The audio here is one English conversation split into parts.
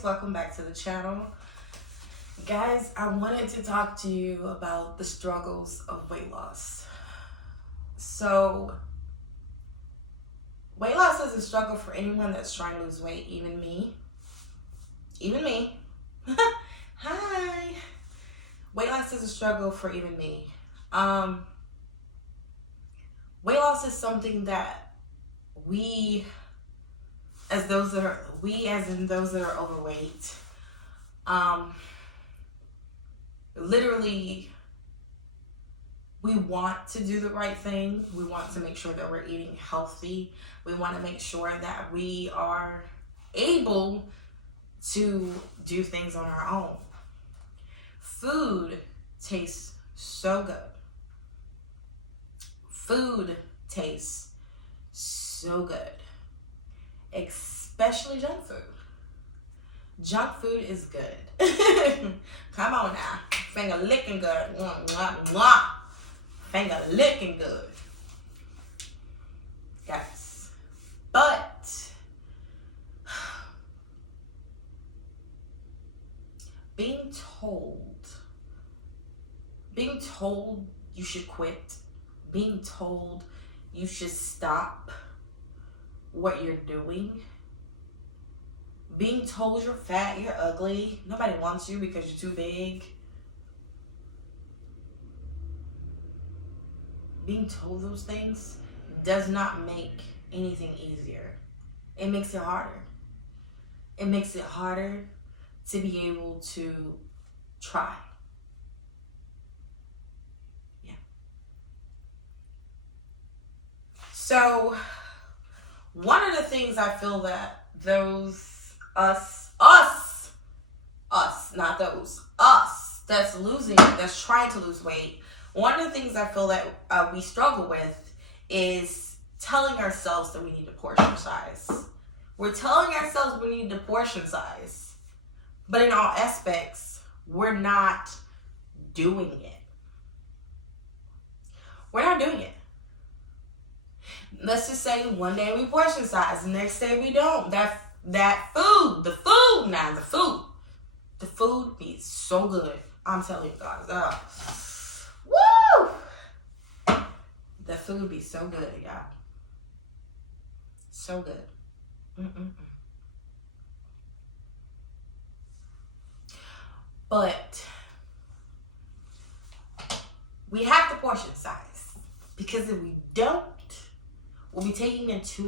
guys, welcome back to the channel. Guys, I wanted to talk to you about the struggles of weight loss. So, weight loss is a struggle for anyone that's trying to lose weight, even me. Hi. Weight loss is a struggle for even me. Weight loss is something that we as in those that are overweight, literally, we want to do the right thing. We want to make sure that we're eating healthy. We want to make sure that we are able to do things on our own. Food tastes so good. Food tastes so good. Especially junk food. Junk food is good. Come on now. Finger licking good. Mwah, mwah, mwah. Finger licking good. Yes. But being told you should quit, being told you should stop what you're doing, being told you're fat, you're ugly, nobody wants you because you're too big. Being told those things does not make anything easier. It makes it harder. It makes it harder to be able to try. Yeah. So, one of the things I feel that that's trying to lose weight, one of the things I feel that we struggle with is telling ourselves that we need to portion size. We're telling ourselves we need to portion size, but in all aspects, we're not doing it. We're not doing it. Let's just say one day we portion size, the next day we don't. The food be so good. I'm telling you guys. Woo! The food be so good, y'all. So good. But we have to portion size, because if we don't, we'll be taking in too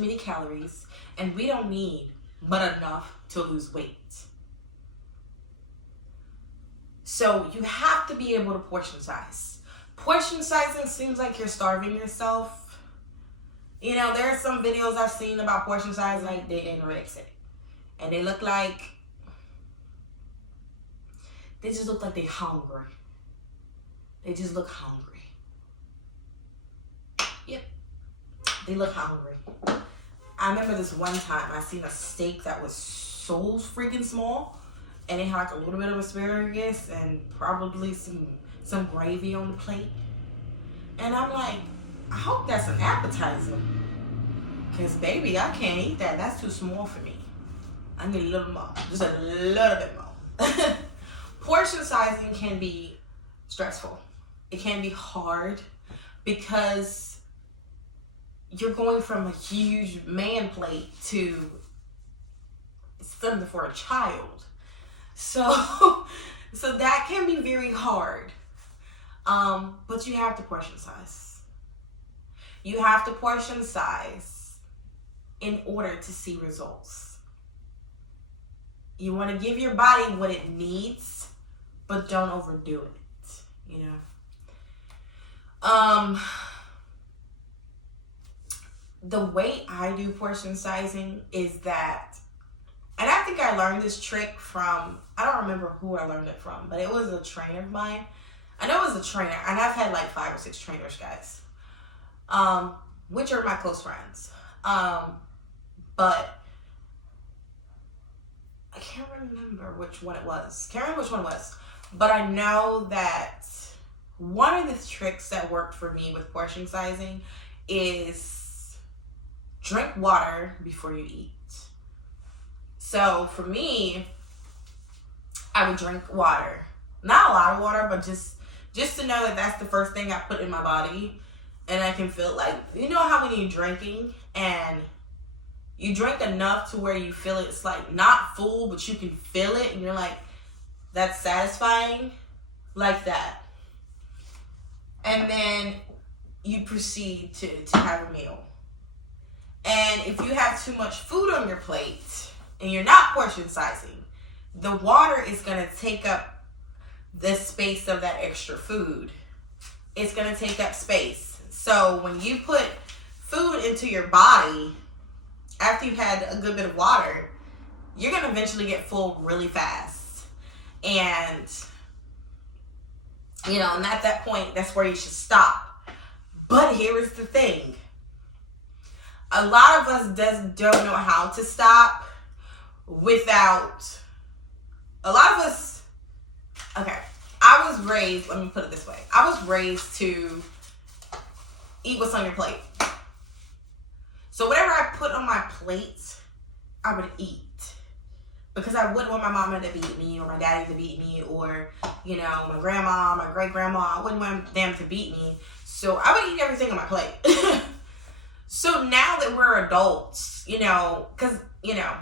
many calories, and we don't need but enough to lose weight. So you have to be able to portion size. Portion sizing seems like you're starving yourself. You know, there are some videos I've seen about portion size, like they're anorexic, and they look like they're hungry. They just look hungry. Yep, they look hungry. I remember this one time I seen a steak that was so freaking small, and it had like a little bit of asparagus and probably some gravy on the plate. And I'm like, I hope that's an appetizer, because baby, I can't eat that. That's too small for me. I need a little more, just a little bit more. Portion sizing can be stressful. It can be hard, because you're going from a huge man plate to something for a child. So that can be very hard. But you have to portion size. You have to portion size in order to see results. You want to give your body what it needs, but don't overdo it, you know? The way I do portion sizing is that, and I think I learned this trick from, I don't remember who I learned it from, but it was a trainer of mine. I know it was a trainer, and I've had like 5 or 6 trainers, guys, which are my close friends. But I can't remember which one it was. But I know that one of the tricks that worked for me with portion sizing is drink water before you eat. So for me, I would drink water. Not a lot of water, but just to know that that's the first thing I put in my body. And I can feel like, you know how when you're drinking and you drink enough to where you feel it's like not full, but you can feel it and you're like, that's satisfying, like that. And then you proceed to have a meal. And if you have too much food on your plate and you're not portion sizing, the water is going to take up the space of that extra food. It's going to take up space. So when you put food into your body, after you've had a good bit of water, you're going to eventually get full really fast. And, you know, and at that point, that's where you should stop. But here is the thing. A lot of us don't know how to stop without, a lot of us, okay, I was raised, let me put it this way. I was raised to eat what's on your plate. So whatever I put on my plate, I would eat. Because I wouldn't want my mama to beat me or my daddy to beat me or, you know, my grandma, my great-grandma. I wouldn't want them to beat me. So I would eat everything on my plate. So now that we're adults, you know, because, you know,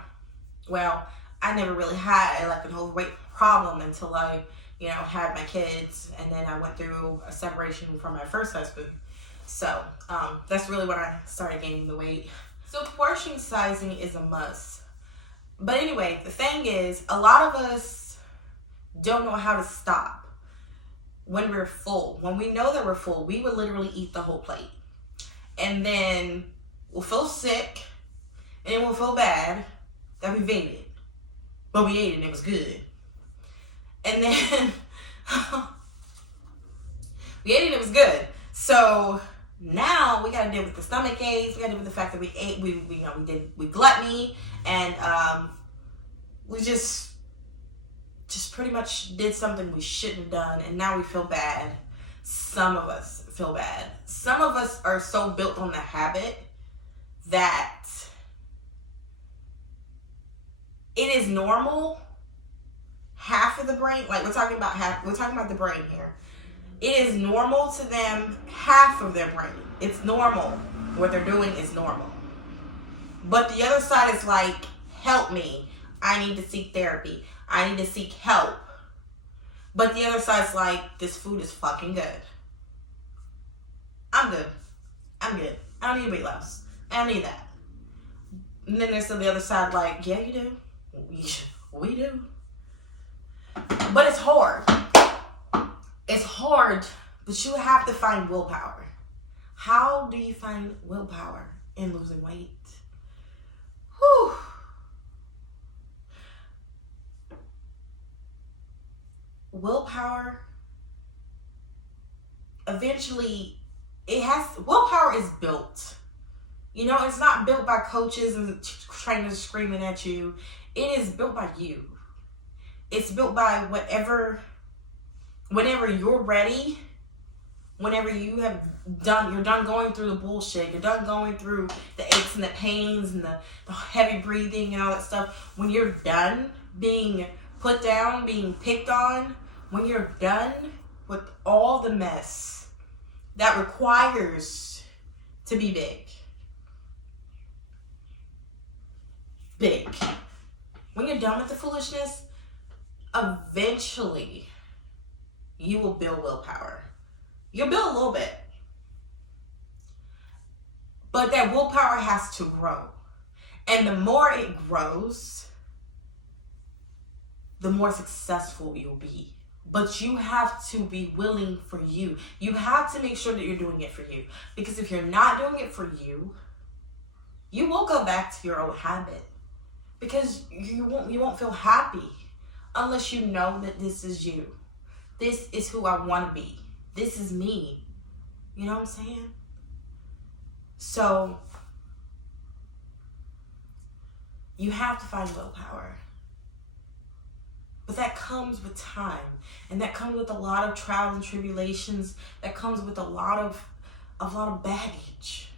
well, I never really had like an overweight problem until I, you know, had my kids. And then I went through a separation from my first husband. So that's really when I started gaining the weight. So portion sizing is a must. But anyway, the thing is, a lot of us don't know how to stop when we're full. When we know that we're full, we would literally eat the whole plate. And then we'll feel sick, and then we'll feel bad that we've ate it. But we ate it and it was good. And then we ate it and it was good. So now we gotta deal with the stomach aches. We gotta deal with the fact that we ate, we gluttony, and we just pretty much did something we shouldn't have done, and now we feel bad. Some of us feel bad. Some of us are so built on the habit that it is normal. Half of the brain, like we're talking about the brain here. It is normal to them, half of their brain. It's normal. What they're doing is normal. But the other side is like, help me. I need to seek therapy. I need to seek help. But the other side's like, this food is fucking good. I'm good. I don't need weight loss. I don't need that. And then there's the other side like, yeah, you do. We do. But it's hard. It's hard, but you have to find willpower. How do you find willpower in losing weight? Whew. Willpower, eventually, willpower is built. You know, it's not built by coaches and trainers screaming at you. It is built by you. It's built by whenever you're ready, whenever you're done going through the bullshit, you're done going through the aches and the pains and the heavy breathing and all that stuff, when you're done being put down, being picked on, when you're done with all the mess that requires to be big. When you're done with the foolishness, eventually you will build willpower. You'll build a little bit. But that willpower has to grow. And the more it grows, the more successful you'll be. But you have to be willing for you. You have to make sure that you're doing it for you. Because if you're not doing it for you, you will go back to your old habit. Because you won't feel happy unless you know that this is you. This is who I want to be. This is me. You know what I'm saying? So, you have to find willpower. But that comes with time. And that comes with a lot of trials and tribulations. That comes with a lot of baggage.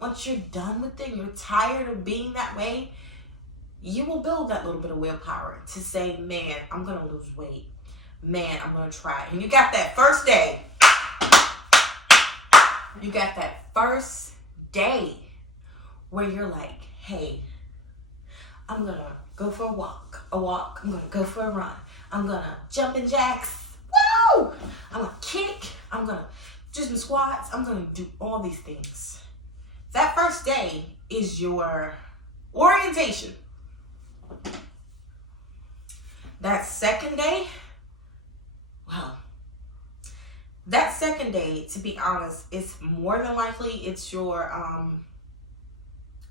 Once you're done with it, you're tired of being that way, you will build that little bit of willpower to say, man, I'm going to lose weight. Man, I'm going to try it. And you got that first day. You got that first day where you're like, hey, I'm going to go for a walk. I'm going to go for a run. I'm going to jump in jacks. Woo! I'm going to kick. I'm going to do some squats. I'm going to do all these things. That first day is your orientation. That second day, that second day, to be honest, it's more than likely it's your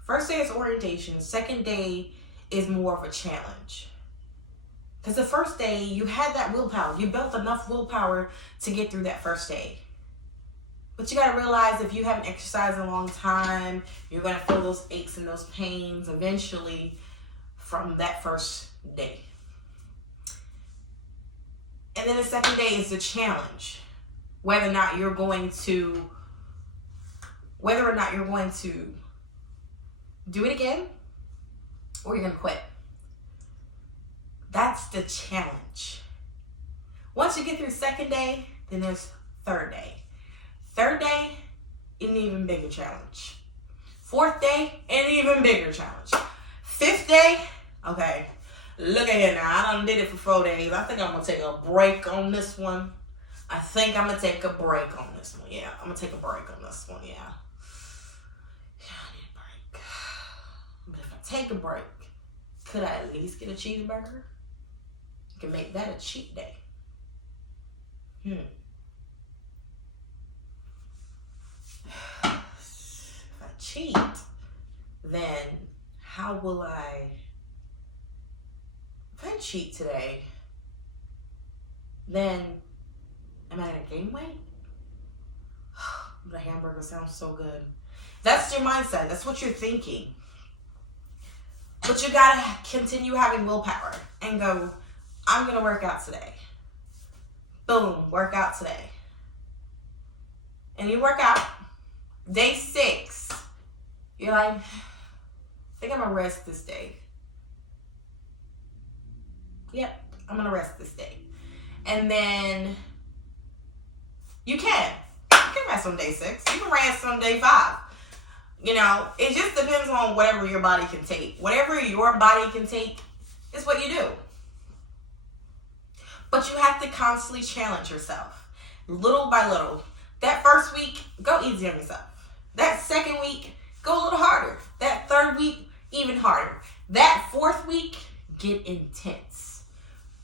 first day is orientation. Second day is more of a challenge. Because the first day, you had that willpower. You built enough willpower to get through that first day. But you got to realize if you haven't exercised in a long time, you're going to feel those aches and those pains eventually from that first day. And then the second day is the challenge. Whether or not you're going to do it again or you're going to quit. That's the challenge. Once you get through second day, then there's third day. Third day, an even bigger challenge. Fourth day, an even bigger challenge. Fifth day, okay, look at here now. I done did it for 4 days. I think I'm going to take a break on this one. Yeah, I'm going to take a break on this one. Yeah, I need a break. But if I take a break, could I at least get a cheeseburger? You can make that a cheat day. If I cheat, then how will if I cheat today, then am I going to gain weight? The hamburger sounds so good. That's your mindset. That's what you're thinking. But you got to continue having willpower and go, I'm going to work out today. Boom, work out today. And you work out. Day 6, you're like, I think I'm going to rest this day. Yep, I'm going to rest this day. And then you can rest on day 6. You can rest on day 5. You know, it just depends on whatever your body can take. Whatever your body can take is what you do. But you have to constantly challenge yourself, little by little. That first week, go easy on yourself. That second week, go a little harder. That third week, even harder. That fourth week, get intense.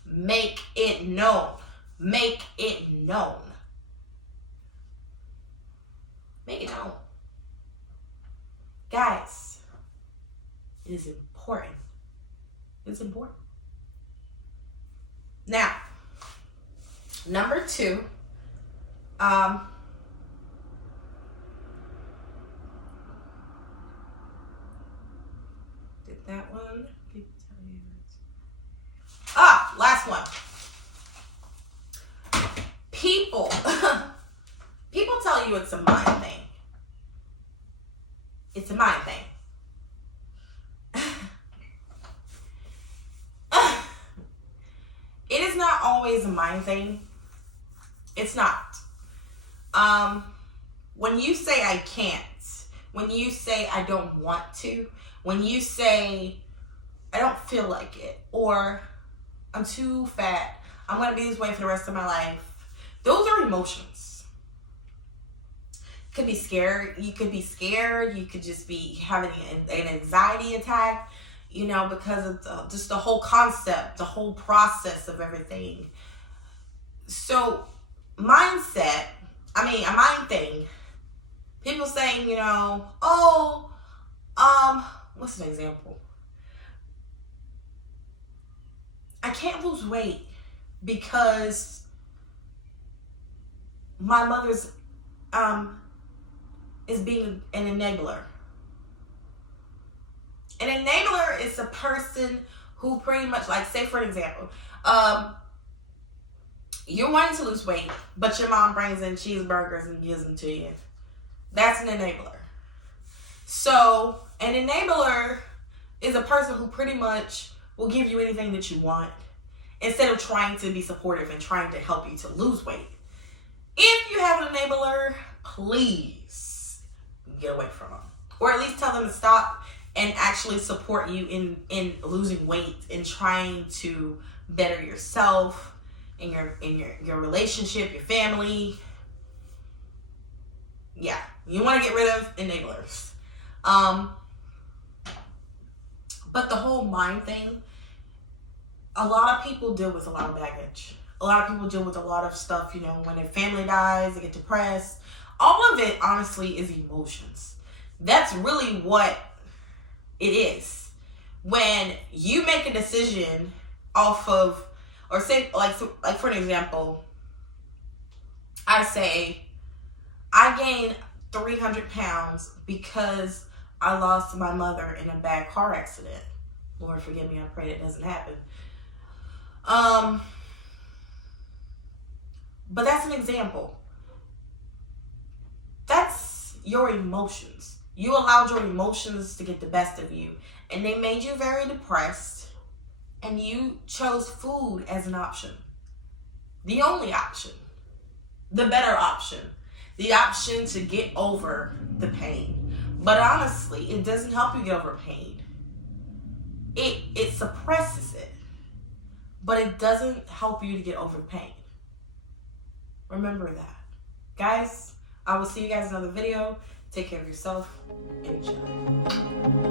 Make it known. Make it known. Make it known. Guys, it is important. It's important. Now, number 2, did that one? Last one. People tell you it's a mind thing. It's a mind thing. It is not always a mind thing. It's not. When you say I can't, when you say I don't want to, when you say I don't feel like it, or I'm too fat, I'm going to be this way for the rest of my life, those are emotions. Could be scared. You could be scared. You could just be having an anxiety attack, you know, because of just the whole concept, the whole process of everything. So mindset, a mind thing. People saying, you know, what's an example? I can't lose weight because my mother's is being an enabler. An enabler is a person who pretty much, like, say for example, you're wanting to lose weight, but your mom brings in cheeseburgers and gives them to you. That's an enabler. So an enabler is a person who pretty much will give you anything that you want instead of trying to be supportive and trying to help you to lose weight. If you have an enabler, please get away from them. Or at least tell them to stop and actually support you in losing weight and trying to better yourself in your relationship, your family. Yeah, you want to get rid of enablers. But the whole mind thing, a lot of people deal with a lot of baggage. A lot of people deal with a lot of stuff, you know, when their family dies, they get depressed. All of it, honestly, is emotions. That's really what it is. When you make a decision off of, or say, like for an example, I say, I gained 300 pounds because I lost my mother in a bad car accident. Lord forgive me, I pray that doesn't happen. But that's an example. That's your emotions. You allowed your emotions to get the best of you, and they made you very depressed, and you chose food as an option. The only option. The better option. The option to get over the pain. But honestly, it doesn't help you get over pain. It suppresses it. But it doesn't help you to get over the pain. Remember that. Guys, I will see you guys in another video. Take care of yourself and each other.